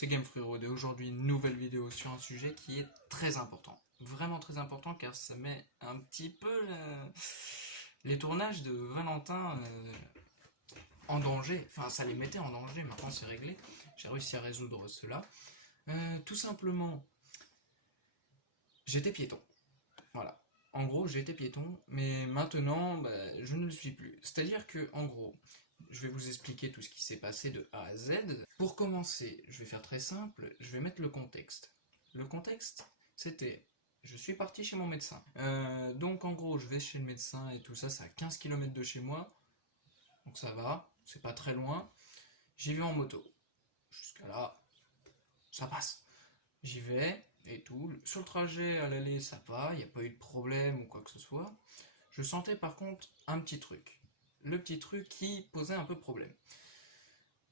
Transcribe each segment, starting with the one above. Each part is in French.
c'est GameFreeRoad et aujourd'hui nouvelle vidéo sur un sujet qui est très important. Vraiment très important car ça met un petit peu les tournages de Valentin en danger. Enfin ça les mettait en danger, maintenant c'est réglé. J'ai réussi à résoudre cela. Tout simplement, j'étais piéton. Voilà. En gros, j'étais piéton, mais maintenant, je ne le suis plus. C'est-à-dire que, en gros, je vais vous expliquer tout ce qui s'est passé de A à Z. Pour commencer, je vais faire très simple, je vais mettre le contexte. Le contexte, c'était, je suis parti chez mon médecin. Donc en gros, je vais chez le médecin et tout ça, c'est à 15 km de chez moi. Donc ça va, c'est pas très loin. J'y vais en moto. Jusqu'à là, ça passe. J'y vais et tout. Sur le trajet à l'aller, ça va, il n'y a pas eu de problème ou quoi que ce soit. Je sentais par contre un petit truc. Le petit truc qui posait un peu problème.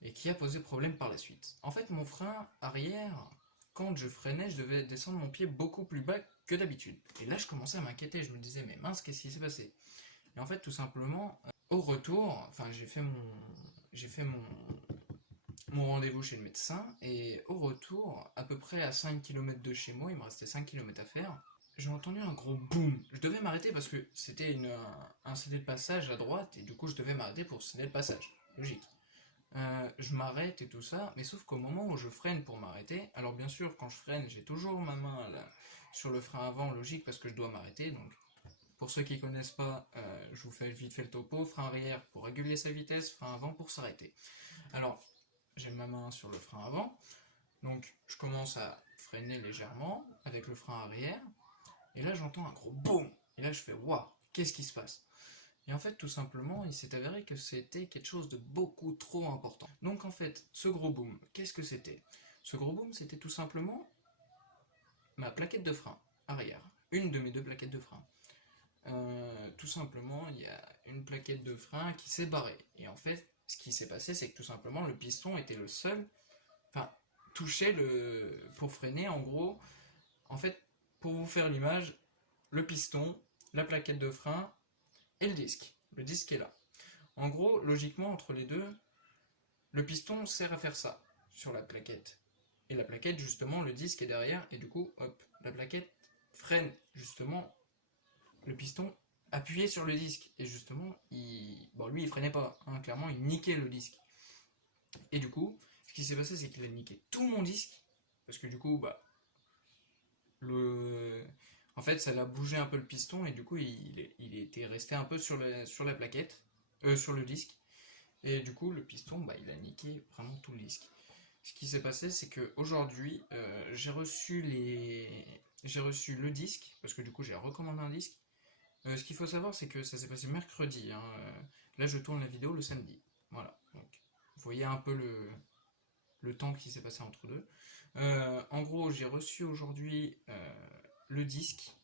Et qui a posé problème par la suite. En fait, mon frein arrière, quand je freinais, je devais descendre mon pied beaucoup plus bas que d'habitude. Et là, je commençais à m'inquiéter. Je me disais, mais mince, qu'est-ce qui s'est passé? Et en fait, tout simplement, au retour, enfin, j'ai fait mon rendez-vous chez le médecin, et au retour, à peu près à 5 km de chez moi, il me restait 5 km à faire, j'ai entendu un gros boom. Je devais m'arrêter parce que c'était un CD de passage à droite, et du coup je devais m'arrêter pour sonner le passage. Logique. Je m'arrête et tout ça, mais sauf qu'au moment où je freine pour m'arrêter, alors bien sûr, quand je freine, j'ai toujours ma main là, sur le frein avant, logique, parce que je dois m'arrêter, donc pour ceux qui connaissent pas, je vous fais vite fait le topo, frein arrière pour réguler sa vitesse, frein avant pour s'arrêter. Alors, j'ai ma main sur le frein avant, donc je commence à freiner légèrement avec le frein arrière, et là j'entends un gros boum, et là je fais waouh, qu'est-ce qui se passe? Et en fait tout simplement il s'est avéré que c'était quelque chose de beaucoup trop important. Donc en fait ce gros boom, qu'est-ce que c'était? Ce gros boom c'était tout simplement ma plaquette de frein arrière, une de mes deux plaquettes de frein. Tout simplement, il y a une plaquette de frein qui s'est barrée. Et en fait, ce qui s'est passé, c'est que tout simplement, le piston était le seul, enfin, touchait pour freiner, en gros. En fait, pour vous faire l'image, le piston, la plaquette de frein et le disque. Le disque est là. En gros, logiquement, entre les deux, le piston sert à faire ça sur la plaquette. Et la plaquette, justement, le disque est derrière, et du coup, hop, la plaquette freine, justement, le piston appuyé sur le disque. Et justement, lui, il freinait pas. Hein, clairement, il niquait le disque. Et du coup, ce qui s'est passé, c'est qu'il a niqué tout mon disque. Parce que du coup, en fait, ça l'a bougé un peu le piston. Et du coup, il était resté un peu sur la plaquette. Sur le disque. Et du coup, le piston, il a niqué vraiment tout le disque. Ce qui s'est passé, c'est que aujourd'hui, j'ai reçu le disque, parce que du coup, j'ai recommandé un disque. Ce qu'il faut savoir, c'est que ça s'est passé mercredi. Hein. Là, je tourne la vidéo le samedi. Voilà. Donc, vous voyez un peu le temps qui s'est passé entre deux. En gros, j'ai reçu aujourd'hui le disque,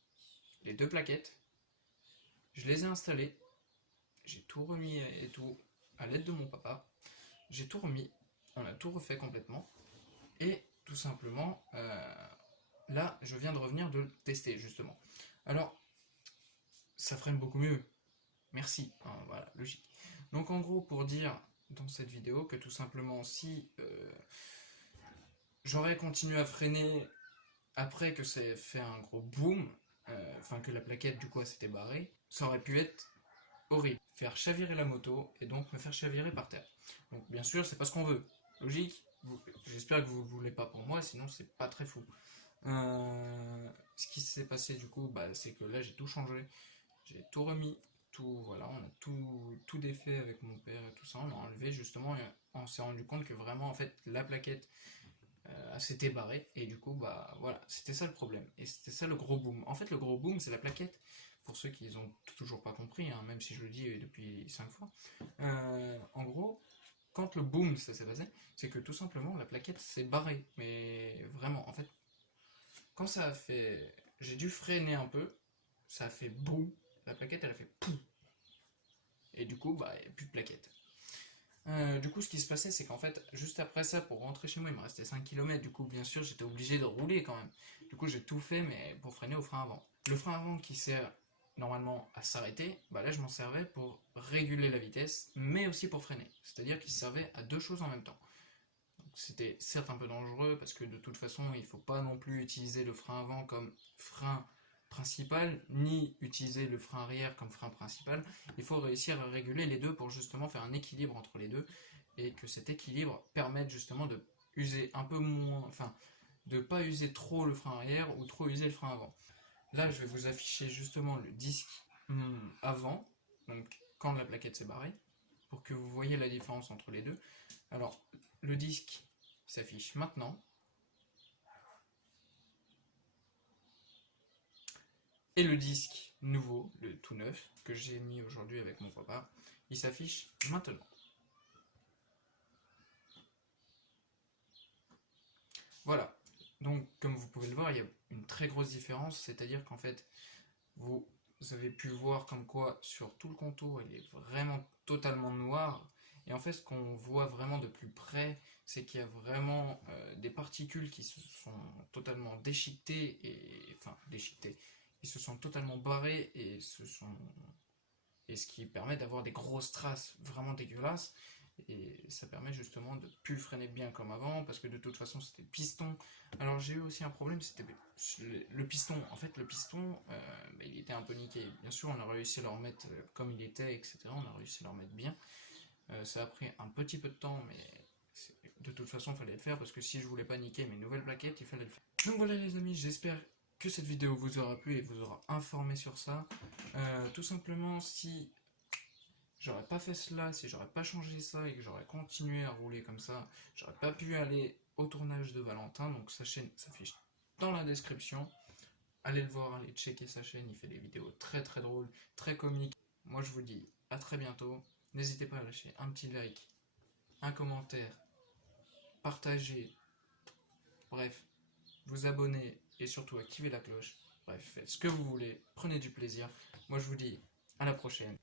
les deux plaquettes. Je les ai installées. J'ai tout remis et tout à l'aide de mon papa. J'ai tout remis. On a tout refait complètement. Et tout simplement, là, je viens de revenir de le tester justement. Alors, ça freine beaucoup mieux. Merci, hein, voilà, logique. Donc en gros, pour dire dans cette vidéo que tout simplement, si j'aurais continué à freiner après que ça ait fait un gros boom, enfin que la plaquette du coup s'était barrée, ça aurait pu être horrible. Faire chavirer la moto et donc me faire chavirer par terre. Donc bien sûr, c'est pas ce qu'on veut. Logique, j'espère que vous ne voulez pas pour moi, sinon c'est pas très fou. Ce qui s'est passé du coup, c'est que là j'ai tout changé, j'ai tout remis, tout, voilà, on a tout défait avec mon père et tout ça, on a enlevé justement, et on s'est rendu compte que vraiment en fait la plaquette s'était barrée, et du coup voilà, c'était ça le problème, et c'était ça le gros boom. En fait le gros boom c'est la plaquette, pour ceux qui n'ont toujours pas compris, hein, même si je le dis depuis 5 fois. En gros, quand le boom ça s'est passé, c'est que tout simplement la plaquette s'est barrée, mais vraiment en fait, quand ça a fait, j'ai dû freiner un peu, ça a fait boum, la plaquette elle a fait poum, et du coup il n'y a plus de plaquette. Du coup, ce qui se passait, c'est qu'en fait, juste après ça, pour rentrer chez moi, il me restait 5 km. Du coup, bien sûr, j'étais obligé de rouler quand même. Du coup, j'ai tout fait, mais pour freiner au frein avant. Le frein avant qui sert normalement à s'arrêter, là, je m'en servais pour réguler la vitesse, mais aussi pour freiner. C'est-à-dire qu'il servait à deux choses en même temps. Donc, c'était certes un peu dangereux parce que de toute façon il ne faut pas non plus utiliser le frein avant comme frein principal, ni utiliser le frein arrière comme frein principal. Il faut réussir à réguler les deux pour justement faire un équilibre entre les deux et que cet équilibre permette justement de user un peu moins, enfin de pas user trop le frein arrière ou trop user le frein avant. Là je vais vous afficher justement le disque avant, donc quand la plaquette s'est barrée, pour que vous voyez la différence entre les deux. Alors le disque s'affiche maintenant. Et le disque nouveau, le tout neuf, que j'ai mis aujourd'hui avec mon papa, il s'affiche maintenant. Voilà. Donc, comme vous pouvez le voir, il y a une très grosse différence, c'est-à-dire qu'en fait, vous avez pu voir comme quoi sur tout le contour, il est vraiment totalement noir. Et en fait, ce qu'on voit vraiment de plus près, c'est qu'il y a vraiment des particules qui se sont totalement déchiquetées, enfin déchiquetées, qui se sont totalement barrées et ce qui permet d'avoir des grosses traces vraiment dégueulasses. Et ça permet justement de plus freiner bien comme avant, parce que de toute façon c'était le piston. Alors j'ai eu aussi un problème, c'était le piston. En fait le piston, il était un peu niqué. Bien sûr on a réussi à le remettre comme il était, etc. On a réussi à le remettre bien. Ça a pris un petit peu de temps, mais de toute façon il fallait le faire, parce que si je voulais pas niquer mes nouvelles plaquettes, il fallait le faire. Donc voilà les amis, j'espère que cette vidéo vous aura plu et vous aura informé sur ça. Tout simplement, si j'aurais pas fait cela, si j'aurais pas changé ça et que j'aurais continué à rouler comme ça, j'aurais pas pu aller au tournage de Valentin. Donc sa chaîne s'affiche dans la description. Allez le voir, allez checker sa chaîne, il fait des vidéos très très drôles, très comiques. Moi je vous dis à très bientôt. N'hésitez pas à lâcher un petit like, un commentaire, partager, bref, vous abonner et surtout activer la cloche. Bref, faites ce que vous voulez, prenez du plaisir. Moi je vous dis à la prochaine.